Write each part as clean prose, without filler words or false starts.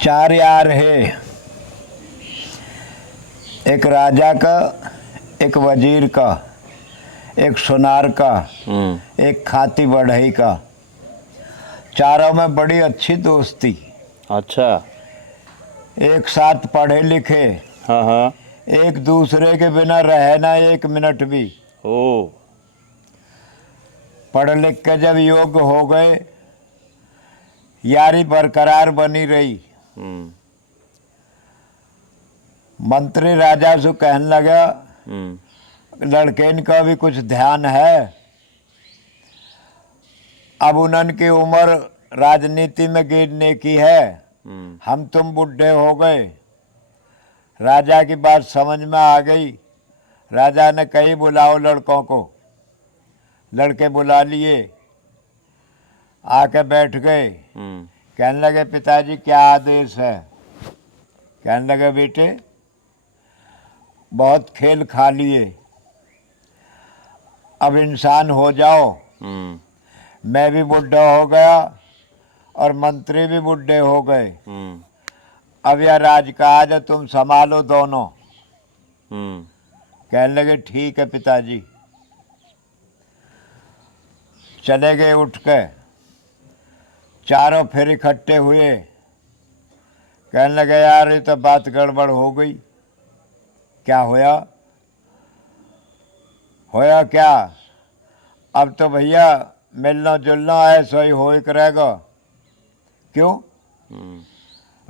चार यार है, एक राजा का, एक वजीर का, एक सुनार का, एक खाती बढ़ई का। चारों में बड़ी अच्छी दोस्ती। अच्छा। एक साथ पढ़े लिखे, हाँ हाँ। एक दूसरे के बिना रहे ना एक मिनट भी। ओ। पढ़ लिख के जब योग्य हो गए, यारी बरकरार बनी रही। हम्म मंत्री राजा से कहने लगा, हम्म लड़के इनका भी कुछ ध्यान है। अब उन्हन की उम्र राजनीति में गिरने की है, हम तुम बुढ़े हो गए। राजा की बात समझ में आ गई। राजा ने कही, बुलाओ लड़कों को। लड़के बुला लिए, आके बैठ गए। कहने लगे, पिताजी क्या आदेश है? कहने लगे, बेटे बहुत खेल खा लिए, अब इंसान हो जाओ। मैं भी बुढ़ा हो गया और मंत्री भी बुढ़े हो गए। अब यह राजकाज है, तुम संभालो दोनों। कहने लगे, ठीक है पिताजी। चले गए उठ के, चारों फिर इकट्ठे हुए। कहने लगे, यार ये तो बात गड़बड़ हो गई। क्या होया? होया क्या? अब तो भैया मिलना जुलना ऐसा ही हो करेगा। क्यों?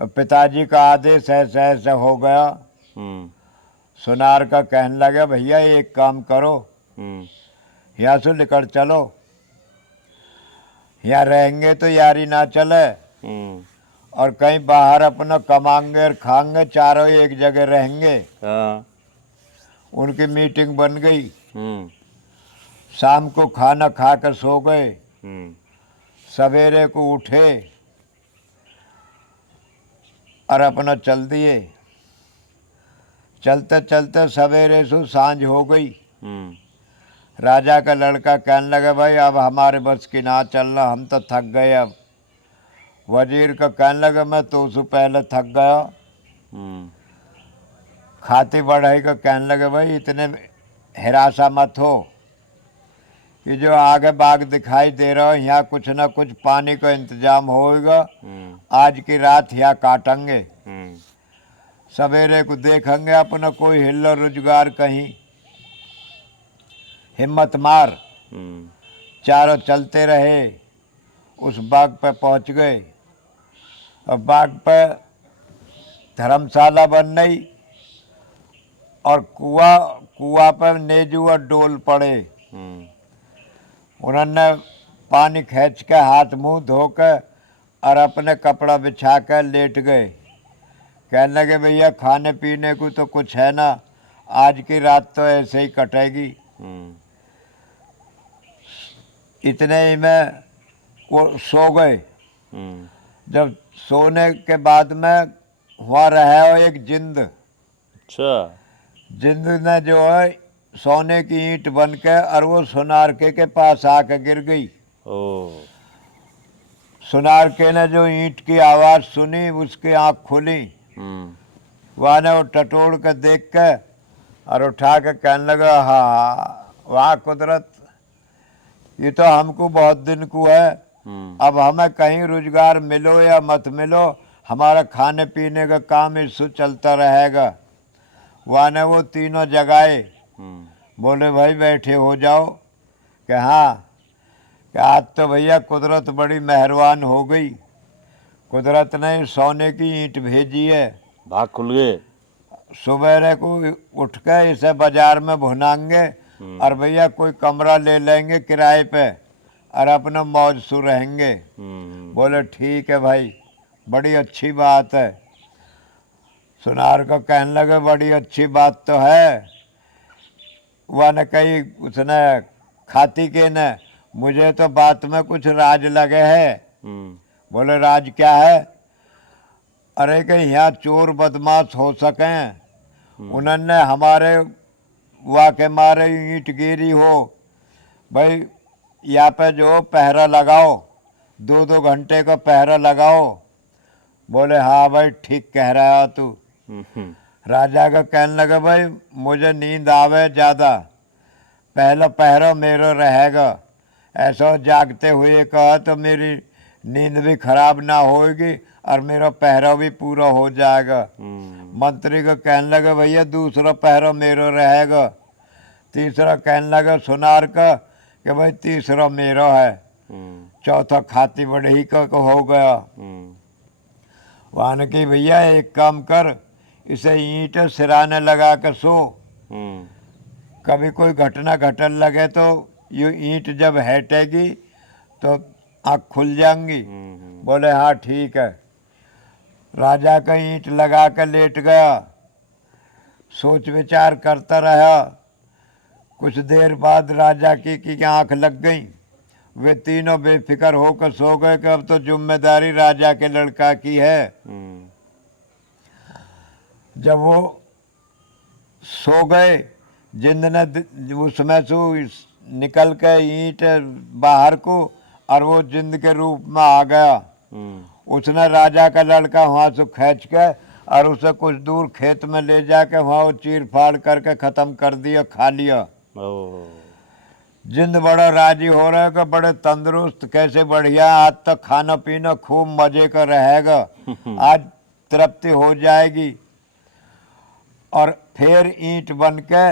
पिताजी का आदेश ऐसा ऐसा हो गया। सुनार का कहने लगा, भैया एक काम करो, यहाँ से निकल चलो। यहाँ रहेंगे तो यारी ना चले, और कहीं बाहर अपना कमाएंगे और खाएंगे, चारों एक जगह रहेंगे। हाँ। उनकी मीटिंग बन गई। शाम को खाना खाकर सो गए। सवेरे को उठे और अपना चल दिए। चलते चलते सवेरे से सांझ हो गई। राजा का लड़का कहने लगा, भाई अब हमारे बस की ना चलना, हम तो थक गए अब। वजीर का कहने लगा, मैं तो उससे पहले थक गया। खाती बढ़ई का कहने लगे, भाई इतने हिरासा मत हो कि जो आगे बाग दिखाई दे रहा हो, यहाँ कुछ ना कुछ पानी का इंतजाम होगा। आज की रात यहाँ काटेंगे, सवेरे को देखेंगे अपना कोई हिल्लो रोजगार कहीं। हिम्मत मार। चारों चलते रहे, उस बाग पे पहुंच गए। और बाग पे धर्मशाला बन गई और कुआ पर नेजू और डोल पड़े। उन्होंने पानी खींच के हाथ मुंह धोकर और अपने कपड़ा बिछा कर लेट गए। कहने लगे, भैया खाने पीने को तो कुछ है ना, आज की रात तो ऐसे ही कटेगी। इतने ही में वो सो गए। जब सोने के बाद में हुआ रहा हो एक जिंद। अच्छा। जिंद ने जो है सोने की ईंट बन के और वो सुनार के पास आके गिर गई। ओ। सुनार के ने जो ईंट की आवाज़ सुनी, उसकी आँख खुली। वह ने वो टटोल के देख के और उठा के कहने लगा, हाँ वाह कुदरत, ये तो हमको बहुत दिन को है। अब हमें कहीं रोजगार मिलो या मत मिलो, हमारा खाने पीने का काम इससे चलता रहेगा। वह ने वो तीनों जगाए। बोले, भाई बैठे हो जाओ। कि हाँ, कि आज तो भैया कुदरत बड़ी मेहरबान हो गई। कुदरत ने सोने की ईंट भेजी है। भाग खुल गए। सुबह को उठ के इसे बाजार में भुनाएंगे और भैया कोई कमरा ले लेंगे किराए पे और अपना मौज से रहेंगे। बोले, ठीक है भाई, बड़ी अच्छी बात है। सुनार को कहने लगे, बड़ी अच्छी बात तो है। वह ने कही, उसने खाती के ने, मुझे तो बात में कुछ राज लगे है। बोले, राज क्या है? अरे कि यहाँ चोर बदमाश हो सकें, उन्होंने हमारे वाके मारे ईंट गिरी हो। भाई यहाँ पे जो पहरा लगाओ, 2-2 घंटे का पहरा लगाओ, बोले हाँ भाई ठीक कह रहा है तू। हम्म, राजा का कहने लगा भाई मुझे नींद आवे ज़्यादा, पहला पहरो मेरो रहेगा, ऐसा जागते हुए कहा तो मेरी नींद भी खराब ना होगी और मेरा पहरा भी पूरा हो जाएगा। मंत्री को कहने लगा भैया दूसरा पहरा मेरो रहेगा। तीसरा कहने लगा सुनार का कि भाई तीसरा मेरा है। चौथा खाती बढ़ई का हो गया। वान की भैया एक काम कर, इसे ईंट सिराने लगा कर सो, कभी कोई घटना घटन लगे तो ये ईंट जब हटेगी तो आँख खुल जाएंगी। बोले हाँ ठीक है। राजा का ईंट लगा कर लेट गया, सोच विचार करता रहा। कुछ देर बाद राजा की आँख लग गई। वे तीनों बेफिक्र होकर सो गए कि अब तो जिम्मेदारी राजा के लड़का की है। जब वो सो गए, जिंद ने उसमें से निकल के ईंट बाहर को और वो जिंद के रूप में आ गया। उसने राजा का लड़का वहाँ से खींच के और उसे कुछ दूर खेत में ले जाके वहाँ वो चीर फाड़ करके ख़त्म कर दिया, खा लिया। जिंद बड़ा राजी हो रहा है कि बड़े तंदुरुस्त, कैसे बढ़िया, आज तक खाना पीना खूब मजे का रहेगा, आज तृप्ति हो जाएगी। और फिर ईंट बन के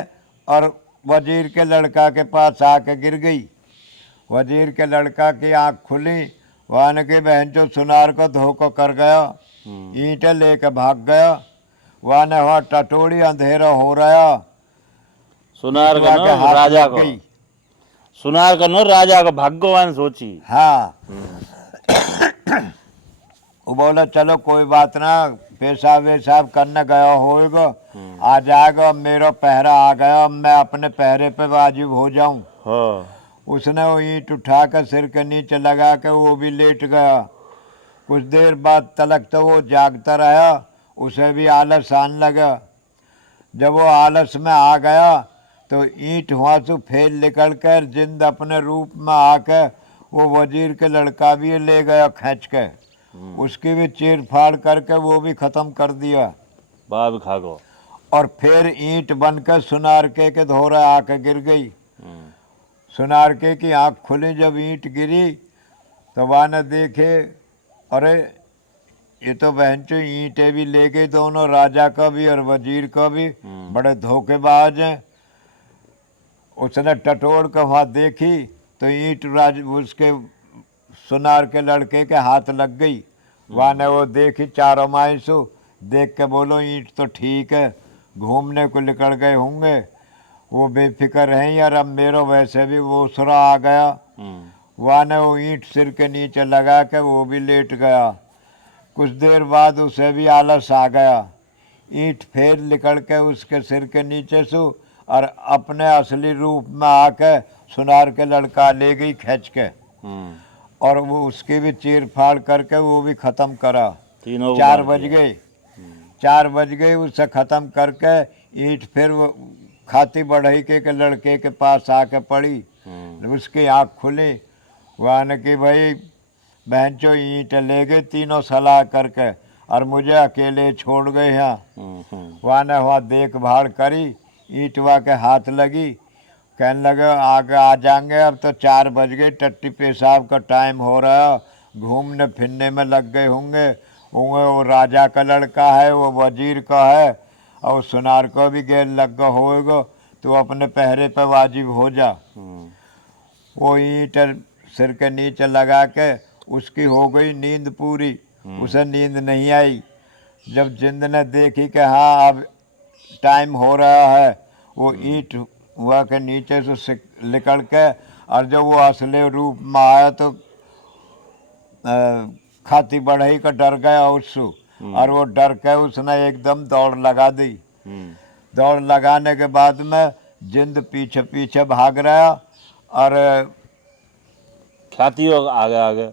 और वजीर के लड़का के पास आके गिर गई। वजीर के लड़का की आंख खुली, वान की बहन जो सुनार को धोखा कर गया, ईंटें लेके भाग गया। वान वहाँ टटोड़ी अंधेरा हो रहा, सुनार ईंटवा के कनो हाथ राजा लग को, गई। सुनार कनो राजा को भाग्यवान सोची। हाँ। वो बोला चलो कोई बात ना, पेशाब वेशाब करने गया होगा, आ जाएगा, मेरा पहरा आ गया, मैं अपने पहरे पे वाजिब हो जाऊं। हाँ। उसने वो ईंट उठा कर सिर के नीचे लगा के वो भी लेट गया। कुछ देर बाद तलक तो वो जागता रहा, उसे भी आलस आने लगा। जब वो आलस में आ गया तो ईंट वहाँ से फेल निकल कर जिंद अपने रूप में आकर वो वजीर के लड़का भी ले गया खींच के, उसकी भी चीर फाड़ करके वो भी ख़त्म कर दिया। बाप खा गो। और फिर ईंट बनकर सुनारके के धोरा आकर गिर गई। सुनारके की आँख खुली, जब ईंट गिरी तो वहाँ ने देखे, अरे ये तो बहनचो ईंटें भी ले गई दोनों, राजा का भी और वजीर का भी, बड़े धोखेबाज हैं। उसने टटोड़ कर वहाँ देखी तो ईंट उसके सुनार के लड़के के हाथ लग गई। वहाँ ने वो देखी चारों मायसू, देख के बोलो ईंट तो ठीक है, घूमने को निकल गए होंगे, वो बेफिक्र हैं यार, अब मेरा वैसे भी वो सुरा आ गया। वहाँ ने वो ईंट सिर के नीचे लगा के वो भी लेट गया। कुछ देर बाद उसे भी आलस आ गया। ईंट फिर निकल के उसके सिर के नीचे से और अपने असली रूप में आके सुनार के लड़का ले गई खींच के, और वो उसकी भी चीर फाड़ करके वो भी ख़त्म करा। तीनों को 4 मार बज दिया। गए। 4 बज गए, उसे ख़त्म करके ईंट फिर वो खाती बढ़ई के लड़के के पास आके पड़ी। उसकी आँख खुली, वहाँ ने कि भाई बहनचो ईंट ले गए तीनों सलाह करके और मुझे अकेले छोड़ गए यहाँ। वहाँ ने वहाँ देखभाल करी, ईंटवा के हाथ लगी, कहने लगे आगे आ जाएंगे, अब तो 4 बज गए, टट्टी पेशाब का टाइम हो रहा, घूमने फिरने में लग गए होंगे। वो राजा का लड़का है, वो वजीर का है, और सुनार को भी गैर लग गया होएगा, तो अपने पहरे पे वाजिब हो जा। वो ईंट सिर के नीचे लगा के उसकी हो गई नींद पूरी, उसे नींद नहीं आई। जब जिंद ने देखी कि हाँ अब टाइम हो रहा है, वो ईंट हुआ के नीचे से निकल के, और जब वो असली रूप में आया तो खाती बढ़ई का डर गया उससे, और वो डर के उसने एकदम दौड़ लगा दी। दौड़ लगाने के बाद में जिंद पीछे पीछे भाग रहा, और ख्याति हो आगे आगे।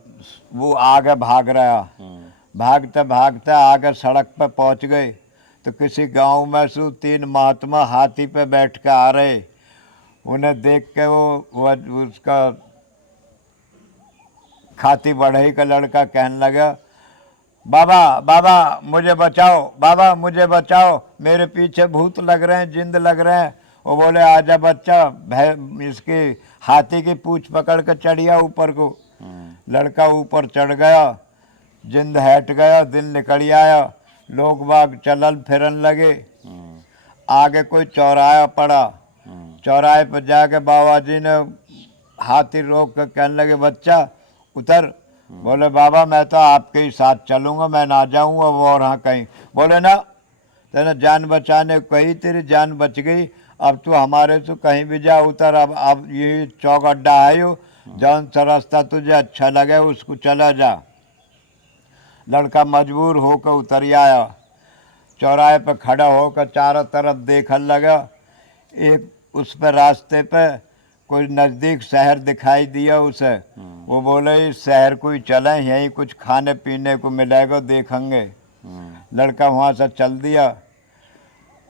वो आगे भाग रहा। भागते भागते आगे सड़क पे पहुंच गए तो किसी गांव में से 3 महात्मा हाथी पे बैठ के आ रहे। उन्हें देख के वो उसका खाती बढ़ई का लड़का कहने लगा, बाबा बाबा मुझे बचाओ, बाबा मुझे बचाओ, मेरे पीछे भूत लग रहे हैं, जिंद लग रहे हैं। वो बोले आजा बच्चा, इसके हाथी की पूंछ पकड़ के चढ़िया ऊपर को। लड़का ऊपर चढ़ गया, जिंद हट गया, दिन निकल आया। लोग बाग चलल फिरन लगे। आगे कोई चौराहा पड़ा, चौराहे पर जाके बाबा जी ने हाथी रोक कर कहने लगे बच्चा उतर। बोले बाबा मैं तो आपके ही साथ चलूंगा, मैं ना जाऊंगा वो और हाँ कहीं। बोले ना, तेने जान बचाने को कही, तेरी जान बच गई, अब तू हमारे से कहीं भी जा उतर। अब ये चौक अड्डा है यो, जौन सा रास्ता तुझे अच्छा लगे उसको चला जा। लड़का मजबूर होकर उतर आया, चौराहे पर खड़ा होकर चारों तरफ देखने लगा। एक उस पर रास्ते पे कोई नज़दीक शहर दिखाई दिया उसे। वो बोले इस शहर को ही चलें, यहीं कुछ खाने पीने को मिलेगा, देखेंगे। लड़का वहाँ से चल दिया।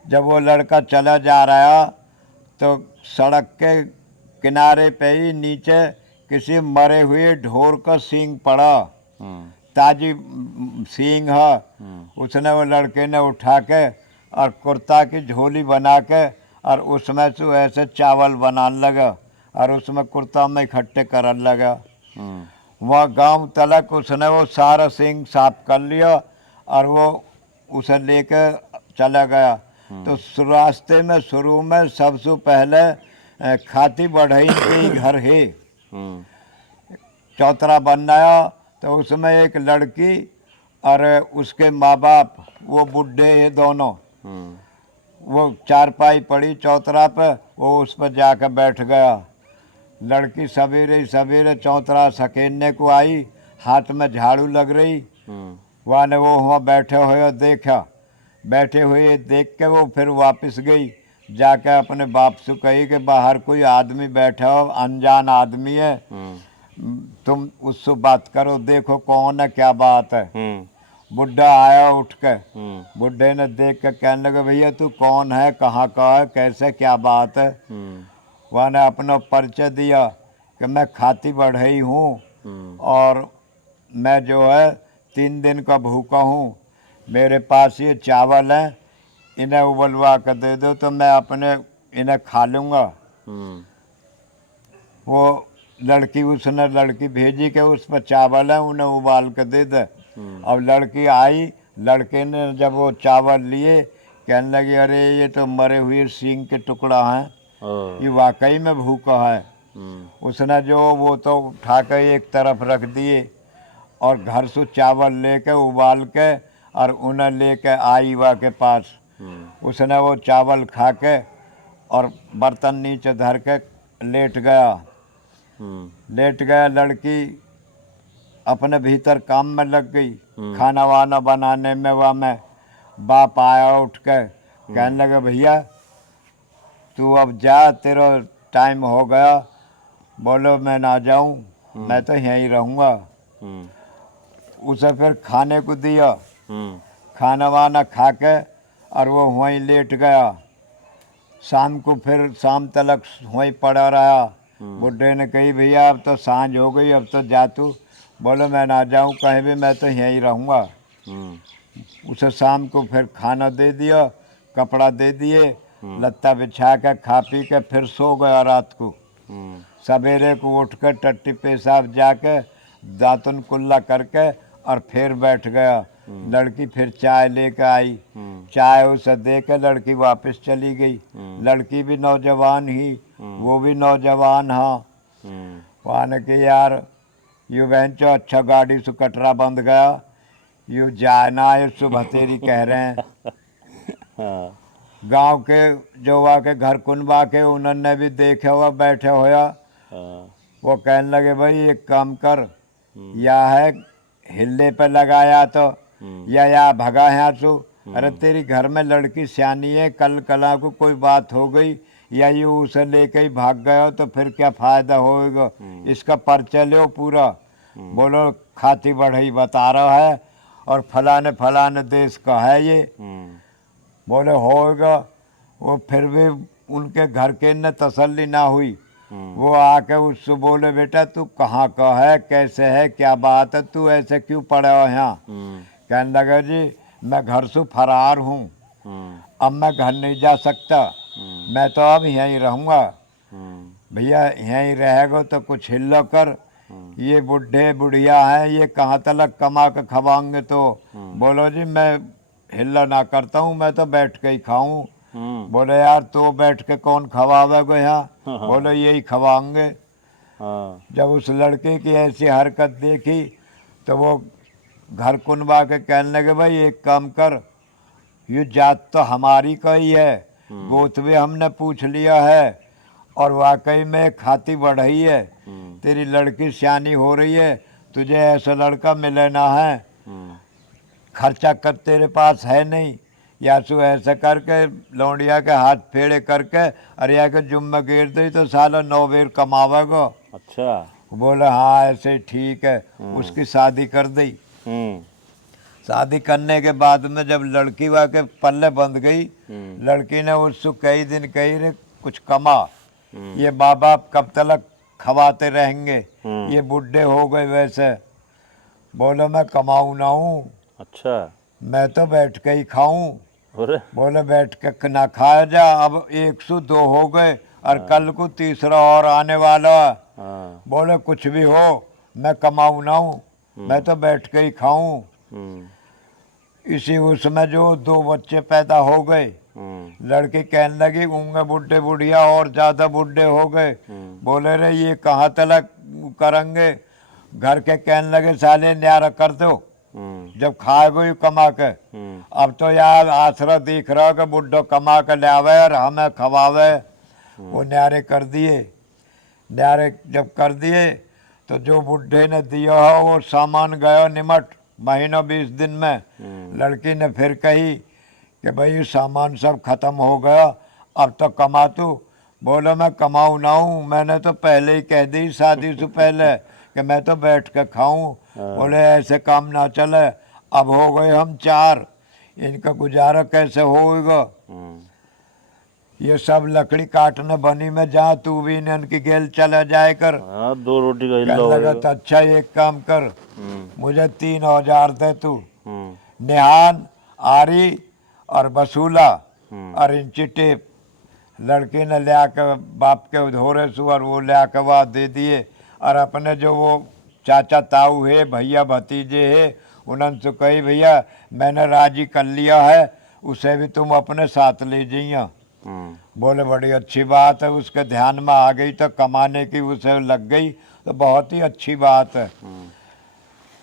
जब वो लड़का चला जा रहा तो सड़क के किनारे पे ही नीचे किसी मरे हुए ढोर का सींग पड़ा, ताजी सींग है। उसने वो लड़के ने उठा के और कुर्ता की झोली बना के और उसमें से ऐसे चावल बनाने लगा और उसमें कुर्ता में इकट्ठे करने लगा। वह गांव तलक उसने वो सारा सींग साफ कर लिया और वो उसे लेके चला गया। तो रास्ते में शुरू में सबसे पहले खाती बढ़ई के घर है, चौतरा बनाया। तो उसमें एक लड़की और उसके माँ बाप, वो बुढ़े हैं दोनों। वो चारपाई पड़ी चौतरा पे, वो उस पर जाकर बैठ गया। लड़की सवेरे सवेरे चौतरा सकेलने को आई, हाथ में झाड़ू लग रही। वहाँ ने वो वहाँ बैठे हुए देखा, बैठे हुए देख के वो फिर वापस गई, जाके अपने बाप से कही कि बाहर कोई आदमी बैठा हो, अनजान आदमी है, तुम उससे बात करो, देखो कौन है, क्या बात है। बुढ़ा आया उठ के, बुढ़े ने देख के कहने लगे भैया तू कौन है, कहाँ का है, कैसे क्या बात है। वह ने अपना परिचय दिया कि मैं खाती बढ़ई हूँ और मैं जो है 3 दिन का भूखा हूँ, मेरे पास ये चावल हैं, इन्हें उबलवा कर दे दो तो मैं अपने इन्हें खा लूँगा। वो लड़की, उसने लड़की भेजी कि उस पर चावल है, उन्हें उबाल कर दे दे। अब लड़की आई, लड़के ने जब वो चावल लिए कहने लगे अरे ये तो मरे हुए सींग के टुकड़ा हैं, ये वाकई में भूखा है। उसने जो वो तो उठा कर एक तरफ रख दिए और घर से चावल लेके उबाल के और उन्हें लेके आई वह के पास। उसने वो चावल खा के और बर्तन नीचे धर के लेट गया। लेट गया, लड़की अपने भीतर काम में लग गई, खाना वाना बनाने में। वह में बाप आया उठ के कहने लगे भैया तू अब जा, तेरा टाइम हो गया। बोलो मैं ना जाऊं, मैं तो यहीं रहूँगा। उसे फिर खाने को दिया, खाना वाना खा के और वो वहीं लेट गया। शाम को फिर शाम तलक वहीं पड़ा रहा। बुढ़े ने कही भैया अब तो सांझ हो गई, अब तो जा तू। बोलो मैं ना जाऊं कहीं भी, मैं तो यहीं रहूँगा। उसे शाम को फिर खाना दे दिया, कपड़ा दे दिए, लत्ता बिछा के खा पी के फिर सो गया। रात को सवेरे को उठ कर टट्टी पेशाब जाके दातुन कुल्ला करके और फिर बैठ गया। लड़की फिर चाय लेकर आई, चाय उसे दे के लड़की वापस चली गई। लड़की भी नौजवान ही, वो भी नौजवान। हाँ वहाँ ने कि यार यू बहन चो अच्छा गाड़ी से कटरा बंद गया, यू जाना है सुबह तेरी कह रहे हैं। गांव के जो वहाँ के घर कुनबा के उन्होंने भी देखे हुआ बैठे होया। वो कहने लगे भाई एक काम कर, या है हिल्ले पे लगाया तो या भगा यहाँ सो। अरे तेरी घर में लड़की सियानी है, कल कला को कोई बात हो गई या ये उसे लेके ही भाग गया तो फिर क्या फायदा होएगा। इसका परिचय लो पूरा। बोलो खाती बढ़ई बता रहा है और फलाने देश का है ये। बोले होएगा। वो फिर भी उनके घर के न तसल्ली ना हुई। वो आके उससे बोले बेटा तू कहाँ का है, कैसे है, क्या बात है, तू ऐसे क्यों पड़ा हो यहाँ। कहने लगा जी मैं घर से फरार हूँ, अब मैं घर नहीं जा सकता, मैं तो अब यहीं रहूँगा। भैया यहीं रहेगा तो कुछ हिल्लो कर, ये बुढ़े बुढ़िया हैं, ये कहाँ तलक कमा के खवाएंगे। तो बोलो जी मैं हिल्ला ना करता हूँ, मैं तो बैठ के ही खाऊं। बोले यार तो बैठ के कौन खवावेगा यहाँ, बोलो यही खवाएंगे। जब उस लड़के की ऐसी हरकत देखी तो वो घर कुनबा के कहने लगे भाई एक काम कर, ये जात तो हमारी का ही है, गोत भी हमने पूछ लिया है और वाकई में खाती बढ़ रही है, तेरी लड़की सियानी हो रही है, तुझे ऐसा लड़का मिले ना है, खर्चा कर तेरे पास है नहीं, या सु ऐसा करके लौंडिया के हाथ फेड़े करके अरिया के जुम्मे गिर दी तो साला 9 बेर कमावेगा। अच्छा। बोले हाँ ऐसे ही ठीक है। उसकी शादी कर दी। शादी करने के बाद में जब लड़की वहाँ के पल्ले बंध गई, लड़की ने उससे कई दिन कही रे कुछ कमा, ये माँ बाप कब तक खवाते रहेंगे, ये बुढ़े हो गए वैसे। बोले मैं कमाऊँ ना हूँ, अच्छा। मैं तो बैठ के ही खाऊं। अरे बोले बैठ के ना खाया जा, अब 102 हो गए और कल को तीसरा और आने वाला। बोले कुछ भी हो मैं कमाऊँ ना हूँ, मैं तो बैठ के ही खाऊं। इसी उसमें जो 2 बच्चे पैदा हो गए, लड़की कहने लगी होंगे बुढ़े बुढ़िया और ज्यादा बुढ़े हो गए। बोले रे ये कहाँ तक करेंगे, घर के कहने लगे साले न्यारा कर दो, जब खाएगो ही कमा के। अब तो यार आसरा दिख रहा कि बुढ़ो कमा के ले आवे और हमें खवावे। वो न्यारे कर दिए। न्यारे जब कर दिए तो जो बुढ़े ने दिया हो वो सामान गया निमट, महीनों 20 दिन में। लड़की ने फिर कही कि भाई सामान सब खत्म हो गया, अब तो कमा तू। बोलो मैं कमाऊँ ना हूँ, मैंने तो पहले ही कह दी शादी से पहले कि मैं तो बैठ के खाऊं। बोले ऐसे काम ना चले, अब हो गए हम 4, इनका गुजारा कैसे होगा। ये सब लकड़ी काटने बनी में जा, तू भी इनकी गेल चला जाए कर। 2 रोटी का हिल्ला कहने लगा होएगा। तो अच्छा एक काम कर, मुझे 3 औजार दे तू, निहान, आरी और बसूला और इंची टेप। लड़की ने ले आकर बाप के धोरे सु और वो ले आकर वहाँ दे दिए। और अपने जो वो चाचा ताऊ है, भैया भतीजे है, उन्होंने तो कही भैया मैंने राजी कर लिया है, उसे भी तुम अपने साथ ले जाइए। बोले बड़ी अच्छी बात है, उसके ध्यान में आ गई तो कमाने की उसे लग गई तो बहुत ही अच्छी बात है।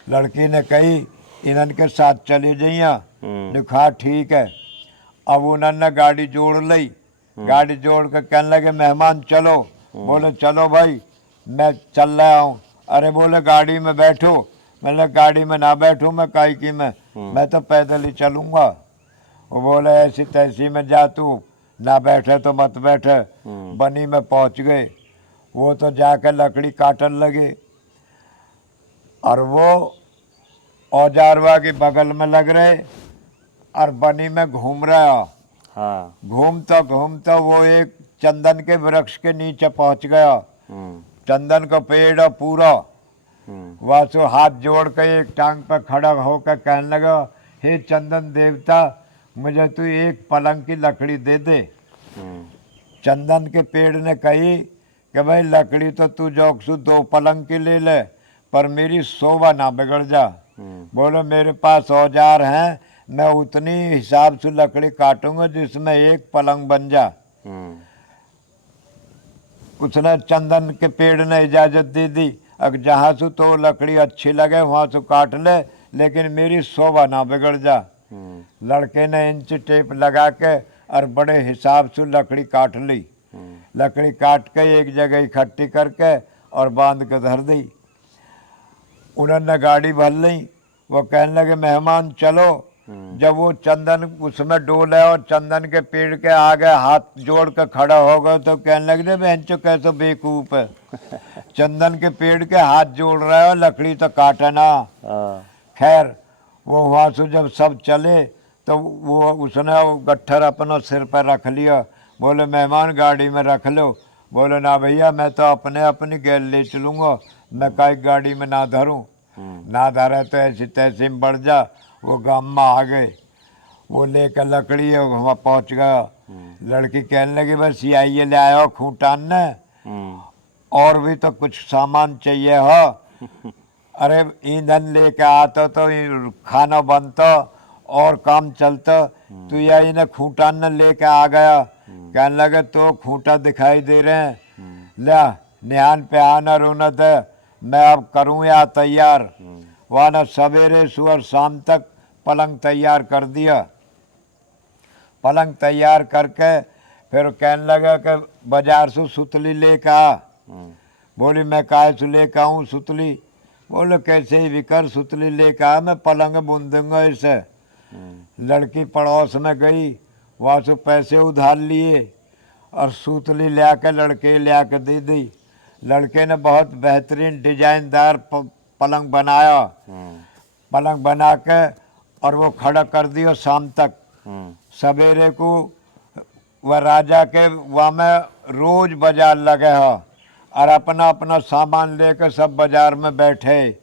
लड़की ने कही इनके साथ चली जाइए। लिखा ठीक है। अब उन्होंने गाड़ी जोड़ ली, गाड़ी जोड़ कर कहने लगे मेहमान चलो। बोले चलो भाई मैं चल रहा हूँ। अरे बोले गाड़ी में बैठो। मैंने गाड़ी में ना बैठूँ मैं काई की मैं तो पैदल ही चलूँगा। वो बोले ऐसी तैसी में जा, तू ना बैठे तो मत बैठे। बनी में पहुँच गए। वो तो जाकर लकड़ी काटन लगे और वो औजारवा के बगल में लग रहे और बनी में घूम रहा। हाँ। घूमता घूमता वो एक चंदन के वृक्ष के नीचे पहुंच गया। चंदन का पेड़ पूरा। वह सो हाथ जोड़ कर एक टांग पर खड़ा होकर कहने लगा, हे चंदन देवता मुझे तू एक पलंग की लकड़ी दे दे। चंदन के पेड़ ने कही कि भाई लकड़ी तो तू जोकसू 2 पलंग की ले ले, पर मेरी शोभा ना बिगड़ जा। बोलो मेरे पास औजार हैं, मैं उतनी हिसाब से लकड़ी काटूंगा जिसमें एक पलंग बन जा। उसने चंदन के पेड़ ने इजाजत दे दी, अब जहाँ से तो लकड़ी अच्छी लगे वहाँ से काट ले, लेकिन मेरी शोभा ना बिगड़ जा। लड़के ने इंच टेप लगा के और बड़े हिसाब से लकड़ी काट ली। लकड़ी काट के एक जगह इकट्ठी करके और बांध के धर दी। उन्होंने गाड़ी भर ली। वो कहने लगे मेहमान चलो। जब वो चंदन उसमें डोले और चंदन के पेड़ के आगे हाथ जोड़ कर खड़ा हो गए तो कहने लगे बहनचो कैसे बेवकूफ है, चंदन के पेड़ के हाथ जोड़ रहे हो, लकड़ी तो काटे ना। खैर वो वहाँ से जब सब चले तो वो उसने वो गट्ठर अपना सिर पर रख लिया। बोले मेहमान गाड़ी में रख लो। बोले ना भैया मैं तो अपने अपनी गैल ले चलूँगा, मैं काई गाड़ी में ना धरूँ। ना धरे तो ऐसी तैसी में बढ़ जा। वो गांव में आ गए, वो लेकर लकड़ी वहाँ पहुँच गया। लड़की कहने लगी बस ये आइए ले आयो खूंटान ने, और भी तो कुछ सामान चाहिए हो। अरे ईंधन लेके आता तो खाना बनता और काम चलता, तो या इन्हें खूंटान ने लेके आ गया। कहने लगे तो खूंटा दिखाई दे रहे हैं, ले निहान पे आना रोनत है, मैं अब करूँ या तैयार। वह न सवेरे सुबह शाम तक पलंग तैयार कर दिया। पलंग तैयार करके फिर कहने लगा कि बाजार से सुतली लेके आ। बोली मैं काय से लेके आऊँ सुतली? बोले कैसे ही विकर सुतली लेके आ, मैं पलंग बुन दूंगा इसे। लड़की पड़ोस में गई, वहाँ से पैसे उधार लिए और सुतली ले आके लड़के ले आके दे दी। लड़के ने बहुत बेहतरीन डिजाइनदार पलंग बनाया। पलंग बना के और वो खड़ा कर दिया शाम तक। सवेरे को वह राजा के वहाँ में रोज बाजार लगे हो और अपना अपना सामान लेकर सब बाजार में बैठे,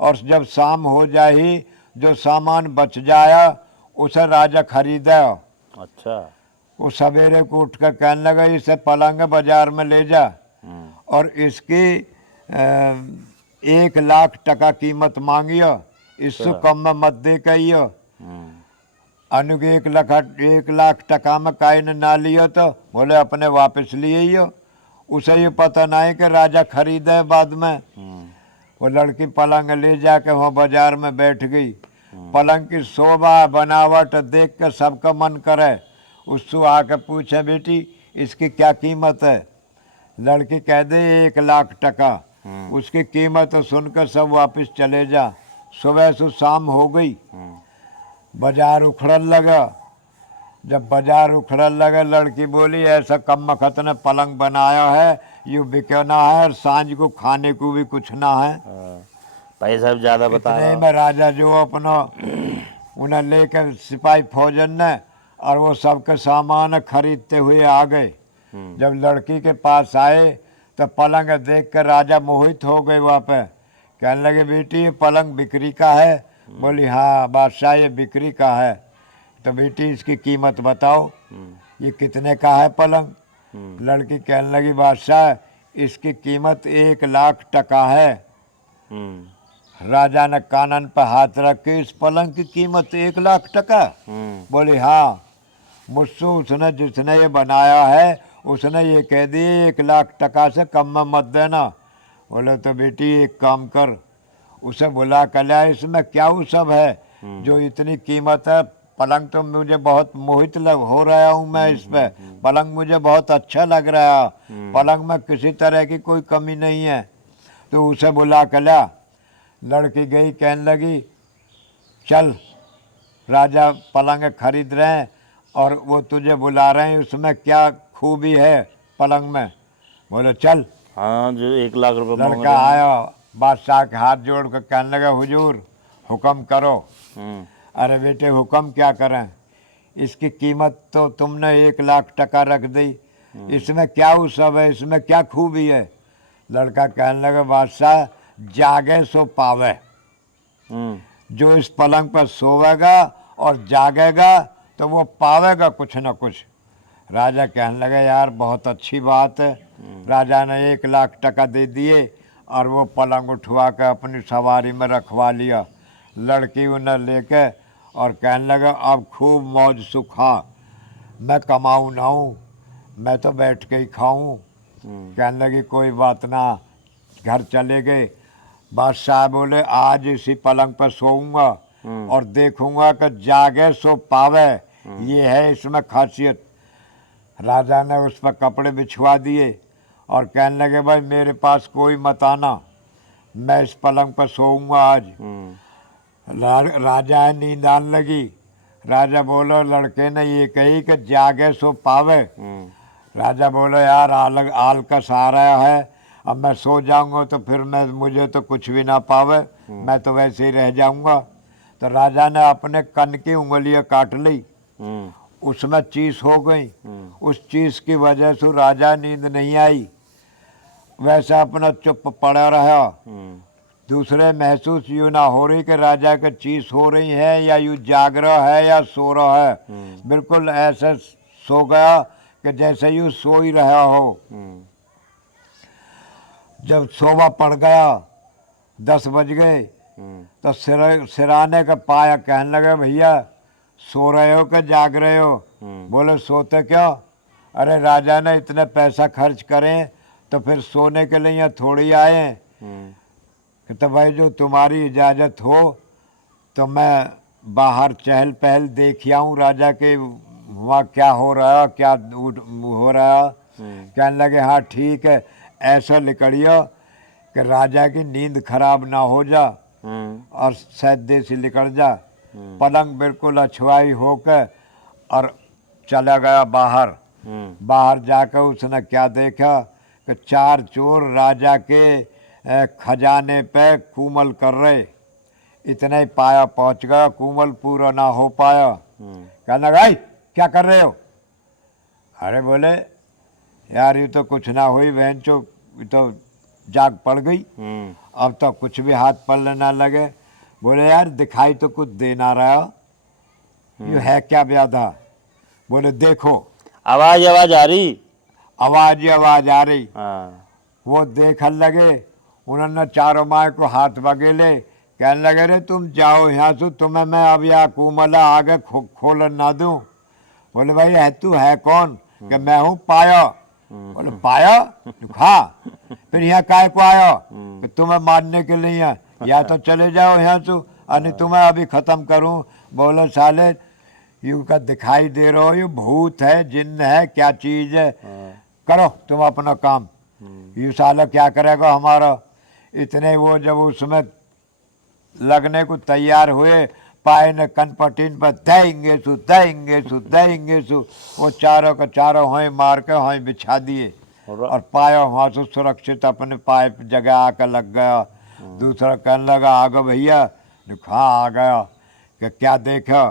और जब शाम हो जाही जो सामान बच जाया उसे राजा खरीदे। अच्छा। वो सवेरे को उठ कर कहने लगा इसे पलंग बाजार में ले जा और इसकी 1,00,000 टका कीमत मांगियो, इससे कम में मत दे कहियो। अनुग 1,00,000 टका में काहे ने ना लियो? तो बोले अपने वापस लिए ही। उसे ये पता नहीं कि राजा खरीदे बाद में। वो लड़की पलंग ले जाके वहाँ बाजार में बैठ गई। पलंग की शोभा बनावट देख के सबका मन करे, उससे आके पूछे बेटी इसकी क्या कीमत है? लड़की कह दे 1,00,000 टका। उसकी कीमत सुनकर सब वापस चले जा। सुबह से शाम हो गई, बाजार उखड़न लगा। जब बाजार उखड़न लगा लड़की बोली ऐसा कम वक्त ने पलंग बनाया है, ये बिकना है और सांझ को खाने को भी कुछ ना है। पैसा भी ज्यादा बता रहा में राजा जो अपना उन्हें लेकर सिपाही फौजन ने और वो सबके सामान खरीदते हुए आ गए। जब लड़की के पास आए तो पलंग देख कर राजा मोहित हो गए। वहाँ पे कहने लगे बेटी ये पलंग बिक्री का है? बोली हाँ बादशाह ये बिक्री का है। तो बेटी इसकी कीमत बताओ, ये कितने का है पलंग? लड़की कहने लगी बादशाह इसकी कीमत 1,00,000 टका है। राजा ने कानन पर हाथ रख के इस पलंग की कीमत 1,00,000 टका? बोली हाँ। मुझसे उसने जिसने ये बनाया है उसने ये कह दिए 1,00,000 टका से कम में मत देना। बोले तो बेटी एक काम कर, उसे बुला कर लिया, इसमें क्या वो सब है जो इतनी कीमत है? पलंग तो मुझे बहुत मोहित हो रहा हूँ मैं इस पे, पलंग मुझे बहुत अच्छा लग रहा है, पलंग में किसी तरह की कोई कमी नहीं है। तो उसे बुला कर लिया। लड़की गई, कहने लगी चल राजा पलंग खरीद रहे हैं और वो तुझे बुला रहे हैं, उसमें क्या खूबी है पलंग में? बोले चल। हाँ जो 1,00,000 रुपये मांग लड़का आया, बादशाह के हाथ जोड़ कर कहने लगा हुजूर हुक्म करो। अरे बेटे हुक्म क्या करें, इसकी कीमत तो तुमने 1,00,000 टका रख दी, इसमें क्या वो सब है, इसमें क्या खूबी है? लड़का कहने लगा बादशाह जागे सो पावे, जो इस पलंग पर सोवेगा और जागेगा तो वो पावेगा कुछ न कुछ। राजा कहने लगे यार बहुत अच्छी बात है। राजा ने 1,00,000 टका दे दिए और वो पलंग उठवा कर अपनी सवारी में रखवा लिया। लड़की उन्हें लेके और कहने लगा अब खूब मौज सुखा, मैं कमाऊँ ना हूँ, मैं तो बैठ के ही खाऊँ। कहने लगी कोई बात ना। घर चले गए। बादशाह बोले आज इसी पलंग पर सोऊंगा और देखूंगा कि जागे सो पावे, ये है इसमें खासियत। राजा ने उस पर कपड़े बिछवा दिए और कहने लगे भाई मेरे पास कोई मत आना, मैं इस पलंग पर सोऊंगा आज। राजा है नींद आने लगी। राजा बोलो लड़के ने ये कही कि जागे सो पावे। राजा बोलो यार आल का सहारा है, अब मैं सो जाऊंगा तो फिर मुझे तो कुछ भी ना पावे, मैं तो वैसे ही रह जाऊंगा। तो राजा ने अपने कन की उंगलियां काट ली, उसमें चीस हो गई। उस चीस की वजह से राजा नींद नहीं आई, वैसे अपना चुप पड़ा रहा। दूसरे महसूस यूँ ना हो रही कि राजा के चीज हो रही है या यूँ जाग रहा है या सो रहा है। बिल्कुल ऐसे सो गया कि जैसे यूँ सो ही रहा हो। जब सोवा पड़ गया 10 बज गए तो सिराने का पाया कहने लगे भैया सो रहे हो कि जाग रहे हो? बोले सोते क्यों? अरे राजा ने इतने पैसा खर्च करें तो फिर सोने के लिए यहाँ थोड़ी आए। तो भाई जो तुम्हारी इजाज़त हो तो मैं बाहर चहल पहल देख आऊँ राजा के वहाँ क्या हो रहा क्या हो रहा। कहने लगे हाँ ठीक है, ऐसा लिखड़ियो कि राजा की नींद खराब ना हो जा और सैदे से निकल जा। पलंग बिल्कुल अछुआई होकर और चला गया बाहर। बाहर जाकर उसने क्या देखा कि 4 चोर राजा के खजाने पे कूमल कर रहे। इतने ही पाया पहुंच गया, कूमल पूरा ना हो पाया। कहने लगा भाई क्या कर रहे हो? अरे बोले यार ये तो कुछ ना हुई बहन चो, ये तो जाग पड़ गई, अब तो कुछ भी हाथ पल्ले ना लगे। बोले यार दिखाई तो कुछ दे ना रहा, ये है क्या व्याधा? बोले देखो आवाज आ रही, आवाज ही आवाज आ रही। हाँ। वो देखने लगे, उन्होंने चारों माए को हाथ बगेले। कहने लगे रे तुम जाओ यहाँ से, तुम्हें मैं अब यहाँ कुमला आगे खोल ना दूं। बोले भाई है तू है कौन? कि मैं हूँ पाया। बोले पाया? हाँ फिर यहाँ काय को आया? कि तुम्हें मारने के लिए, या तो चले जाओ यहाँ से और तुम्हें अभी खत्म करूं। बोले साले यू का दिखाई दे रहा हो, ये भूत है जिन्न है क्या चीज है, करो तुम अपना काम। यू साला क्या करेगा हमारा? इतने वो जब उसमें लगने को तैयार हुए, पाए ने कनपटीन पर देंगे सु देंगे सु देंगे सु, वो चारों का चारों वहीं मार के वहीं बिछा दिए और पाया वहां से सुरक्षित अपने पाए जगह आकर लग गया। दूसरा कहने लगा आगे भैया। हाँ आ गया। कि क्या देखा?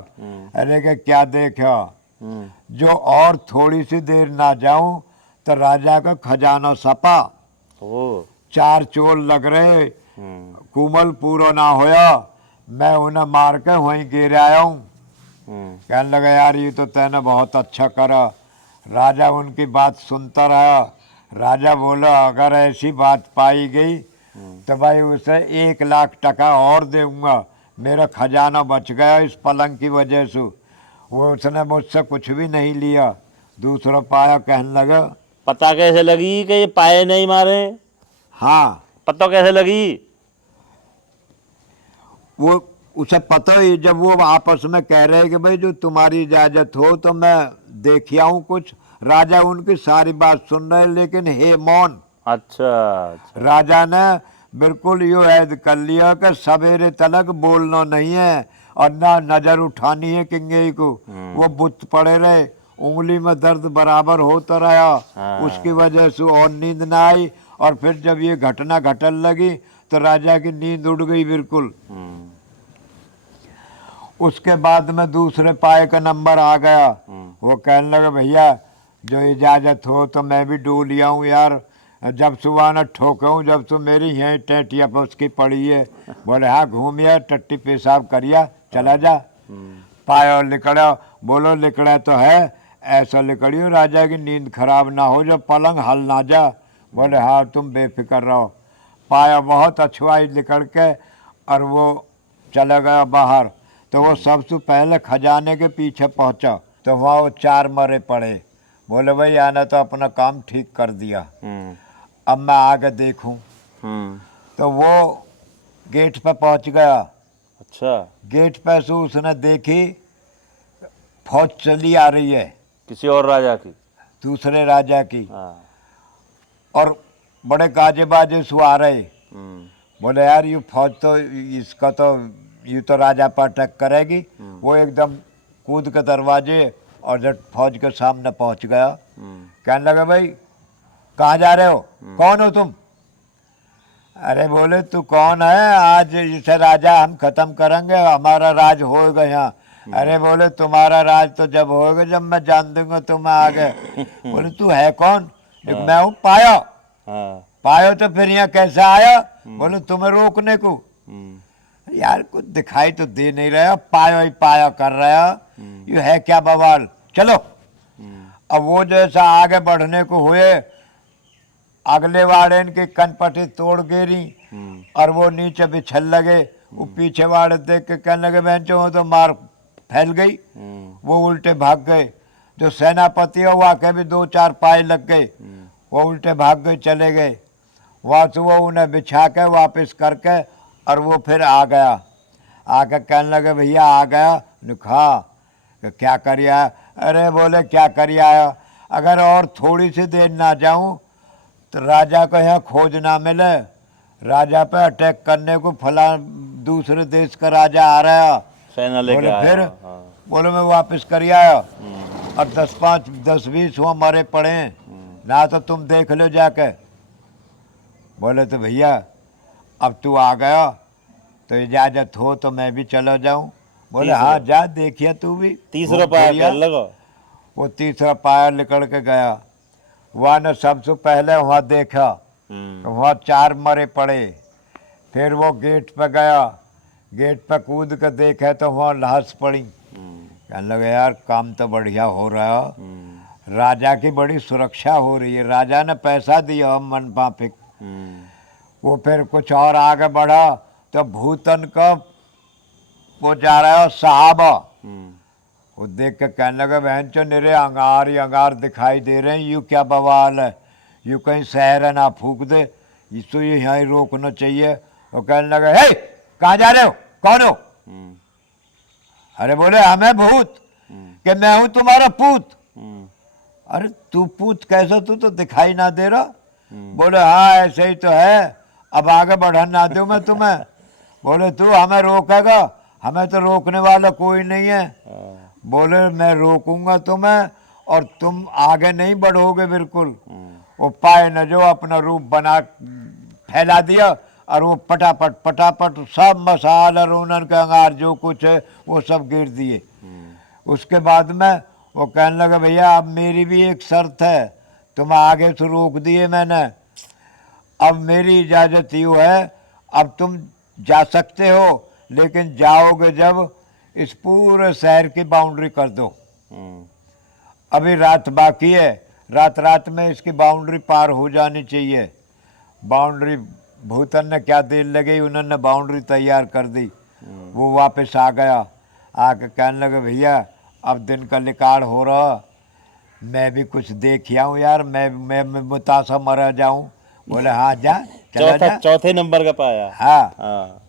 अरे कि क्या देखा? जो और थोड़ी सी देर ना जाऊं तो राजा का खजाना सपा। 4 चोर लग रहे, कुमल पूरा ना होया, मैं उन्हें मार के वहीं गिर आया हूँ। कहने लगा यार ये तो तैने बहुत अच्छा करा। राजा उनकी बात सुनता रहा। राजा बोला अगर ऐसी बात पाई गई तो भाई उसे 1 लाख टका और दूंगा, मेरा खजाना बच गया इस पलंग की वजह से। वो उसने मुझसे कुछ भी नहीं लिया। दूसरा पाया कहने लगा पता कैसे लगी कि ये पाए नहीं मारे? हाँ पता कैसे लगी? वो उसे पता ही, जब वो आपस में कह रहे कि भाई जो तुम्हारी इजाजत हो तो मैं देख आऊं कुछ। राजा उनकी सारी बात सुन रहे लेकिन हे मौन। अच्छा। राजा ने बिल्कुल यो ऐद कर लिया कि सवेरे तलक बोलना नहीं है और ना नजर उठानी है किंगे को। वो बुत पड़े रहे, उंगली में दर्द बराबर होता रहा। उसकी वजह से और नींद ना आई और फिर जब ये घटना घटन लगी तो राजा की नींद उड़ गई बिल्कुल। उसके बाद में दूसरे पाए का नंबर आ गया। वो कहने लगा भैया जो इजाजत हो तो मैं भी डूल लिया हूँ यार, जब सुबह न ठोकूँ जब तो मेरी यहीं टेंटिया पर उसकी पड़ी है। बोले हाँ घूमिया टट्टी पेशाब करिया चला जा। पाया लिकड़ा। बोलो लिकड़ा तो है, ऐसा लिकड़ियो राजा की नींद खराब ना हो, जब पलंग हल ना जा। बोले हाँ तुम बेफिक्र रहो। पाया बहुत अछुआई लिकड़ के और वो चला गया बाहर। तो वो सबसे पहले खजाने के पीछे पहुंचा तो वहाँ वो 4 मरे पड़े। बोले भाई आने तो अपना काम ठीक कर दिया, अब मैं आगे देखूं। तो वो गेट पे पहुंच गया। अच्छा। गेट पे से उसने देखी फौज चली आ रही है, किसी और राजा की? दूसरे राजा की। हाँ। और बड़े गाजे बाजे से आ रहे। बोले यार ये फौज तो इसका तो ये तो राजा पर अटैक करेगी। वो एकदम कूद के दरवाजे और जब फौज के सामने पहुंच गया। कहने लगा भाई कहाँ जा रहे हो, कौन हो तुम? अरे बोले तू कौन है? आज इसे राजा हम खत्म करेंगे, हमारा राज होएगा यहाँ। अरे बोले तुम्हारा राज तो जब होएगा जब मैं जान दूंगा तुम्हें आगे। बोले तू है कौन? मैं हूँ पाया। पायो तो फिर यहाँ कैसे आया? बोले तुम्हें रोकने को? यार कुछ दिखाई तो दे नहीं रहा, पाया ही पाया कर रहा, ये है क्या बवाल, चलो। अब वो जैसा आगे बढ़ने को हुए, अगले वाड़े इनकी कनपटी तोड़ गिरी और वो नीचे बिछल लगे। वो पीछे वाड़े देख के कहने लगे बहन चो तो मार फैल गई। वो उल्टे भाग गए। जो सेनापति है वाके भी 2-4 पाए लग गए, वो उल्टे भाग गए, चले गए। वहाँ से वो उन्हें बिछा के वापस करके और वो फिर आ गया। आके कहने लगे भैया आ गया। लिखा क्या करिया? अरे बोले क्या करिया? अगर और थोड़ी सी देर ना जाऊं तो राजा को यहाँ खोज ना मिले, राजा पे अटैक करने को फला दूसरे देश का राजा आ रहा है। सेना लेके बोले आया। फिर हाँ। बोले मैं वापस कर आया और 10-20 हुआ मरे पड़े हैं, ना तो तुम देख लो जाके। बोले तो भैया अब तू आ गया तो इजाजत हो तो मैं भी चला जाऊं। बोले हाँ जा, देखिए तू भी। तीसरा घूम पाया फिर आ। कर लगो। वो तीसरा पाया निकल के गया। वहाँ ने सबसे पहले वहाँ देखा तो वहाँ 4 मरे पड़े। फिर वो गेट पे गया, गेट पे कूद के देखे तो वहाँ लाश पड़ी। कहने लगे यार काम तो बढ़िया हो रहा है, राजा की बड़ी सुरक्षा हो रही है, राजा ने पैसा दिया हम मन माफिक। वो फिर कुछ और आगे बढ़ा तो भूतन का वो जा रहा है साहबा। वो देख के कहने लगे बहन चो निरे अंगार ही अंगार दिखाई दे रहे हैं, यू क्या बवाल है, यू कहीं शहर है ना फूक दे, इसको ये यहाँ ही रोकना चाहिए। वो कहने लगे हे कहाँ जा रहे हो, कौन हो? अरे बोले हमें भूत कि मैं हूं तुम्हारा पूत। अरे तू पूत कैसे, तू तो दिखाई ना दे रहा। बोले हाँ ऐसे ही तो है, अब आगे बढ़न ना दूं मैं तुम्हें। बोले तू हमें रोकेगा? हमें तो रोकने वाला कोई नहीं है। बोले मैं रोकूंगा तुम्हें और तुम आगे नहीं बढ़ोगे बिल्कुल। वो पाए न जो अपना रूप बना फैला दिया और वो पटापट सब मसाल और उन्हन के अंगार जो कुछ है वो सब गिर दिए। उसके बाद में वो कहने लगे भैया अब मेरी भी एक शर्त है, तुम आगे से रोक दिए मैंने, अब मेरी इजाज़त यूँ है अब तुम जा सकते हो, लेकिन जाओगे जब इस पूरे शहर की बाउंड्री कर दो। अभी रात बाकी है, रात में इसकी बाउंड्री पार हो जानी चाहिए। बाउंड्री भूतन ने क्या देर लगी, उन्होंने बाउंड्री तैयार कर दी। वो वापस आ गया, आके कहने लगे भैया अब दिन का लिकाड़ हो रहा, मैं भी कुछ देख आऊँ यार, मैं मुतासा मरा जाऊँ। बोले हाँ जा, चला जा। चौथे नंबर का पाया। हाँ।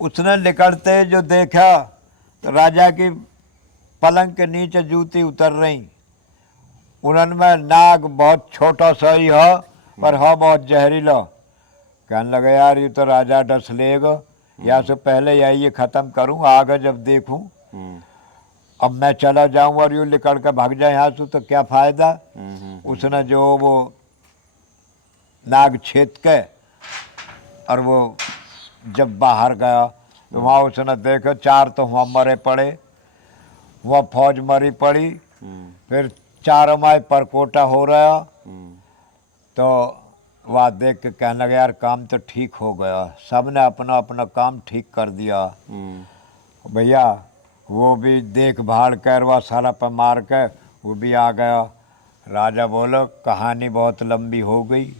उसने निकलते जो देखा तो राजा की पलंग के नीचे जूती उतर रही। उनमें नाग बहुत छोटा सा ही है पर है बहुत जहरीला। कहने लगे यार ये तो राजा डस लेगा, या से पहले यही ये ख़त्म करूँ, आगे जब देखूँ। अब मैं चला जाऊँ और यूँ निकल कर भाग जाए यहाँ से तो क्या फ़ायदा। उसने जो वो नाग छेद के और वो जब बाहर गया तो वहाँ उसने देखा 4 तो वहाँ मरे पड़े, वहाँ फौज मरी पड़ी। फिर 4 माह परकोटा हो रहा तो वहाँ देख के कहने लगे यार काम तो ठीक हो गया, सब ने अपना अपना काम ठीक कर दिया। भैया वो भी देख भाड़ कर वह सारा पर मार के वो भी आ गया। राजा बोलो कहानी बहुत लंबी हो गई।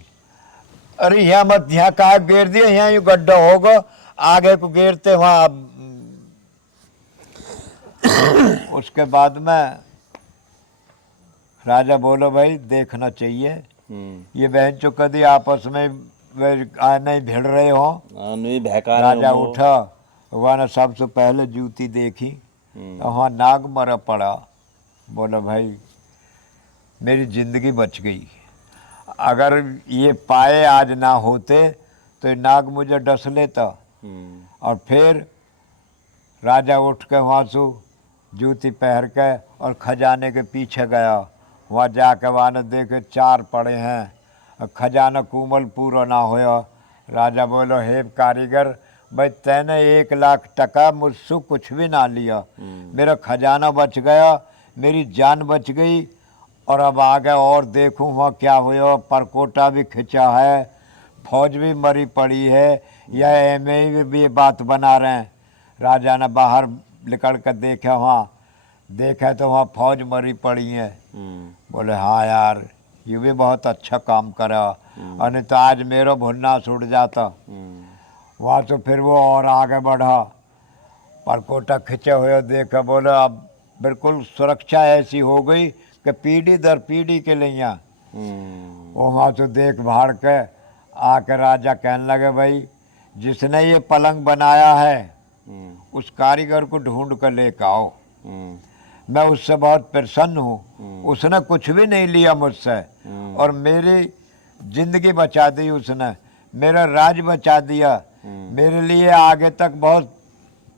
अरे यहाँ मत, यहाँ कहा गिर दिए, यहाँ यू गड्ढा होगा, आगे को गिरते वहाँ। उसके बाद में राजा बोलो भाई देखना चाहिए ये बहन चो कभी आपस में नहीं भिड़ रहे हो। राजा उठा, वहाँ ने सबसे पहले जूती देखी तो वहाँ नाग मरा पड़ा। बोलो भाई मेरी जिंदगी बच गई, अगर ये पाए आज ना होते तो ये नाग मुझे डस लेता। और फिर राजा उठ के वहाँ से जूती पहन के और खजाने के पीछे गया। वहाँ जाके वहाँ ने देखे 4 पड़े हैं, खजाना कुमल पूरा ना होया। राजा बोलो हे कारीगर भाई तैने 1 लाख टका मुझसे कुछ भी ना लिया, मेरा खजाना बच गया, मेरी जान बच गई। और अब आगे और देखूँ वहाँ क्या हुआ, परकोटा भी खिंचा है, फौज भी मरी पड़ी है, या एमे भी ये बात बना रहे हैं। राजा ने बाहर निकल कर देखा, वहाँ देखा तो वहाँ फौज मरी पड़ी है। बोले हाँ यार, ये भी बहुत अच्छा काम करा, और नहीं तो आज मेरा भुन्ना छूट जाता। वहाँ तो फिर वो और आगे बढ़ा, परकोटा खिंचे हुए देखा, बोले अब बिल्कुल सुरक्षा ऐसी हो गई कि पीढ़ी दर पीढ़ी के लिए। वो वहाँ तो देख भाड़ के आके राजा कहने लगे, भाई जिसने ये पलंग बनाया है उस कारीगर को ढूंढ कर लेकर आओ। मैं उससे बहुत प्रसन्न हूँ, उसने कुछ भी नहीं लिया मुझसे, और मेरी जिंदगी बचा दी उसने, मेरा राज बचा दिया, मेरे लिए आगे तक बहुत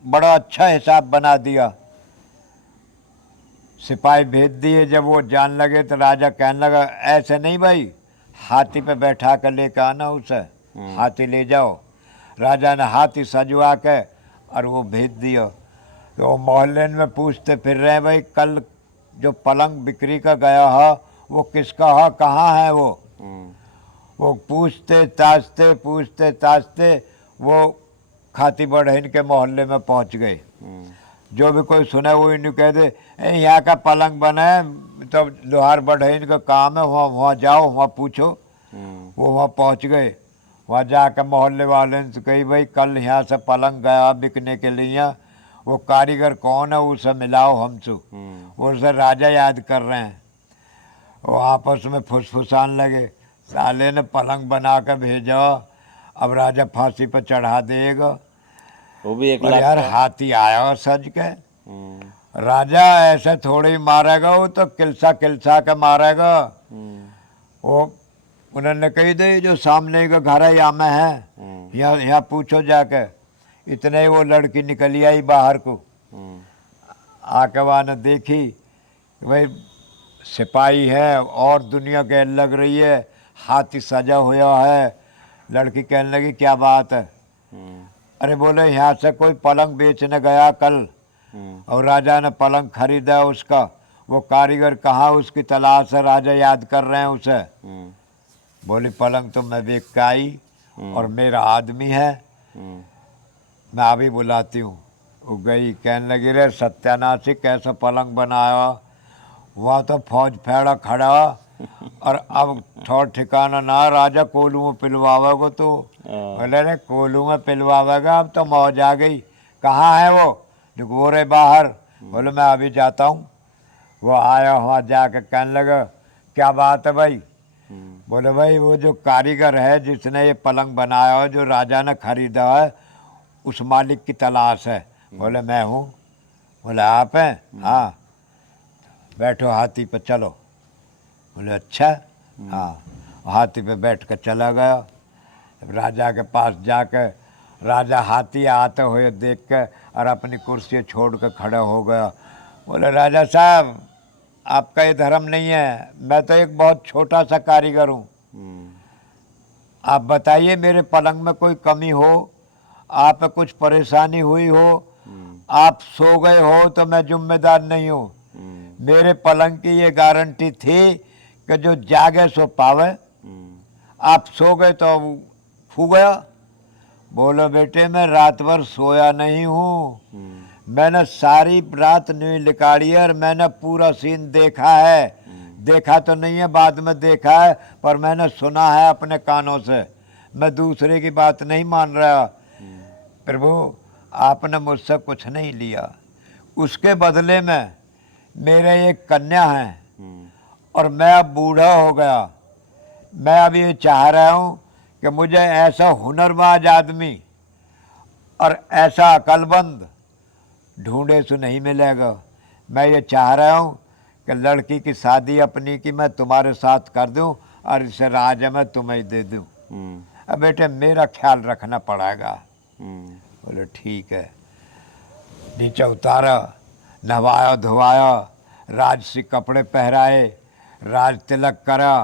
बड़ा अच्छा हिसाब बना दिया। सिपाही भेज दिए। जब वो जान लगे तो राजा कहने लगा, ऐसे नहीं भाई, हाथी पे बैठा कर लेकर आना उसे, हाथी ले जाओ। राजा ने हाथी सजवा के और वो भेज दिया। तो वो मोहल्ले में पूछते फिर रहे, भाई कल जो पलंग बिक्री का गया है वो किसका है, कहाँ है वो पूछते ताजते वो खाती बढ़इन के मोहल्ले में पहुंच गए। जो भी कोई सुने वो इन्हें कह दे, यहाँ का पलंग बना है, तो लोहार बढ़इन का काम है, वहाँ जाओ, वहाँ पूछो। वो वहाँ पहुँच गए। वहाँ जाकर मोहल्ले वाले से कही, भाई कल यहाँ से पलंग गया बिकने के लिए, वो कारीगर कौन है, उसे मिलाओ हमसे। उसे राजा याद कर रहे हैं। वो आपस में फुसफुसान लगे, साले ने पलंग बना कर भेजा, अब राजा फांसी पर चढ़ा देगा। वो भी 1 और लाख यार का। हाथी आया सज के, राजा ऐसे थोड़ी ही मारेगा, वो तो किलसा के मारेगा। वो उन्होंने कही दे, जो सामने का घर है यहाँ में है, यहाँ पूछो जाके। इतने ही वो लड़की निकली आई बाहर को, आके वहाँ ने देखी भाई सिपाही है और दुनिया के लग रही है, हाथी सजा हुआ है। लड़की कहने लगी, क्या बात है? अरे बोले, यहाँ से कोई पलंग बेचने गया कल, और राजा ने पलंग खरीदा उसका, वो कारीगर कहाँ, उसकी तलाश है, राजा याद कर रहे हैं उसे। बोली, पलंग तो मैं बेच के आई और मेरा आदमी है, मैं अभी बुलाती हूँ। वो गई, कहने लगी, रे सत्यानाशी, कैसा पलंग बनाया? वहाँ तो फौज फेड़ा खड़ा, और अब थोड़ा ठिकाना ना, राजा कोलू में पिलवावेगा तो। बोले, रे कोलू में पिलवावेगा, अब तो मौज आ गई। कहाँ है वो रे बाहर। बोले, मैं अभी जाता हूँ। वो आया, वहाँ जाकर कहने लगा, क्या बात है भाई? बोले, भाई वो जो कारीगर है जिसने ये पलंग बनाया है, जो राजा ने खरीदा है, उस मालिक की तलाश है। बोले, मैं हूँ। बोले, आप हैं? हाँ, बैठो हाथी पे, चलो। बोले, अच्छा। हाँ, हाथी पे बैठ कर चला गया। राजा के पास जाकर राजा हाथी आते हुए देख के और अपनी कुर्सी छोड़ कर खड़ा हो गया। बोले, राजा साहब, आपका ये धर्म नहीं है, मैं तो एक बहुत छोटा सा कारीगर हूँ। आप बताइए, मेरे पलंग में कोई कमी हो, आप पे कुछ परेशानी हुई हो, आप सो गए हो तो मैं जिम्मेदार नहीं हूँ। मेरे पलंग की ये गारंटी थी कि जो जागे सो पावे, आप सो गए तो खो गया। बोलो, बेटे मैं रात भर सोया नहीं हूँ, मैंने सारी रात नींद निकाली है और मैंने पूरा सीन देखा है। देखा तो नहीं है, बाद में देखा है, पर मैंने सुना है अपने कानों से, मैं दूसरे की बात नहीं मान रहा। प्रभु, आपने मुझसे कुछ नहीं लिया, उसके बदले में मेरे एक कन्या है, और मैं अब बूढ़ा हो गया। मैं अब ये चाह रहा हूँ कि मुझे ऐसा हुनरबाज आदमी और ऐसा अक्लमंद ढूंढे तो नहीं मिलेगा। मैं ये चाह रहा हूँ कि लड़की की शादी अपनी की मैं तुम्हारे साथ कर दूँ और इसे राज मैं तुम्हें दे दूँ। अब बेटे मेरा ख्याल रखना पड़ेगा। बोले, ठीक है। नीचे उतारा, नहवाया धोवाया, राजसी कपड़े पहराए, राज तिलक करा,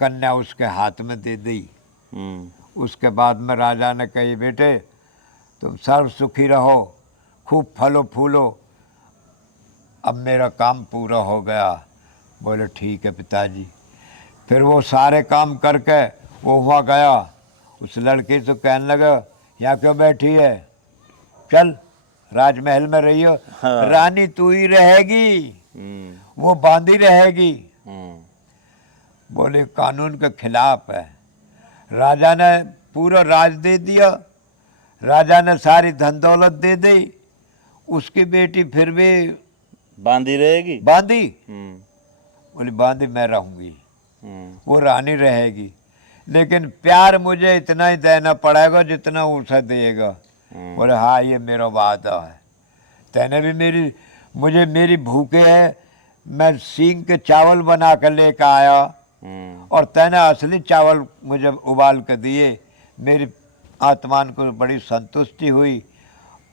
कन्या उसके हाथ में दे दी। उसके बाद में राजा ने कही, बेटे तुम सर्व सुखी रहो, खूब फलो फूलो, अब मेरा काम पूरा हो गया। बोले, ठीक है पिताजी। फिर वो सारे काम करके वो वहाँ गया, उस लड़के से कहने लगा यहाँ क्यों बैठी है, चल राजमहल में रही हो। हाँ। रानी तू ही रहेगी, वो बांधी रहेगी। बोले कानून के खिलाफ है। राजा ने पूरा राज दे दिया, राजा ने सारी धन दौलत दे दी, उसकी बेटी फिर भी बांधी रहेगी। बांधी। हम्म, बोली बांधी मैं रहूंगी, हम्म, वो रानी रहेगी, लेकिन प्यार मुझे इतना ही देना पड़ेगा जितना उसे देगा। बोले हाँ ये मेरा वादा है, तेने भी मुझे मेरी भूखे है, मैं सींग के चावल बना कर लेकर आया और तेने असली चावल मुझे उबाल कर दिए, मेरी आत्मान को बड़ी संतुष्टि हुई।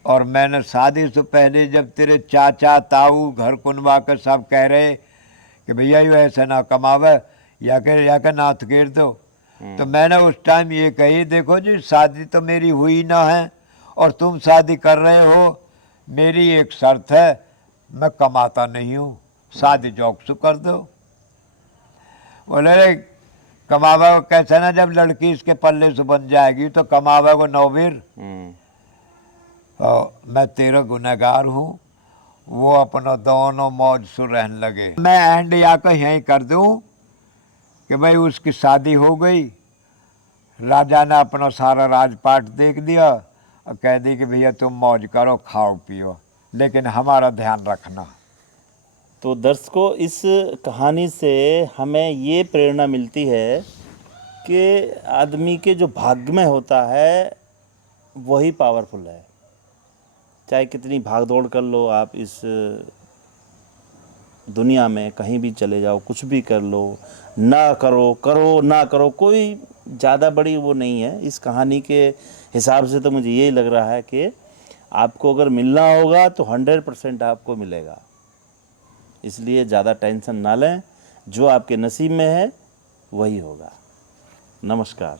और मैंने शादी से पहले जब तेरे चाचा ताऊ घर कुनबा कर सब कह रहे कि भैया ये ऐसे ना कमावे या के नाथ गिर दो, तो मैंने उस टाइम ये कही देखो जी शादी तो मेरी हुई ना है और तुम शादी कर रहे हो, मेरी एक शर्त है, मैं कमाता नहीं हूँ, शादी जॉब से कर दो। बोले रे कमावा को कैसे ना, जब लड़की इसके पल्ले से बन जाएगी तो कमावा को नौवीर। मैं तेरा गुनहगार हूँ। वो अपना दोनों मौज से रहने लगे। मैं एंड या कर यहीं कर दूँ कि भाई उसकी शादी हो गई, राजा ने अपना सारा राजपाट देख दिया और कह दी कि भैया तुम मौज करो खाओ पियो, लेकिन हमारा ध्यान रखना। तो दर्शकों, इस कहानी से हमें ये प्रेरणा मिलती है कि आदमी के जो भाग्य में होता है वही पावरफुल है। चाहे कितनी भाग दौड़ कर लो आप इस दुनिया में, कहीं भी चले जाओ, कुछ भी कर लो, ना करो करो ना करो, कोई ज़्यादा बड़ी वो नहीं है। इस कहानी के हिसाब से तो मुझे यही लग रहा है कि आपको अगर मिलना होगा तो 100% आपको मिलेगा। इसलिए ज़्यादा टेंशन ना लें, जो आपके नसीब में है वही होगा। नमस्कार।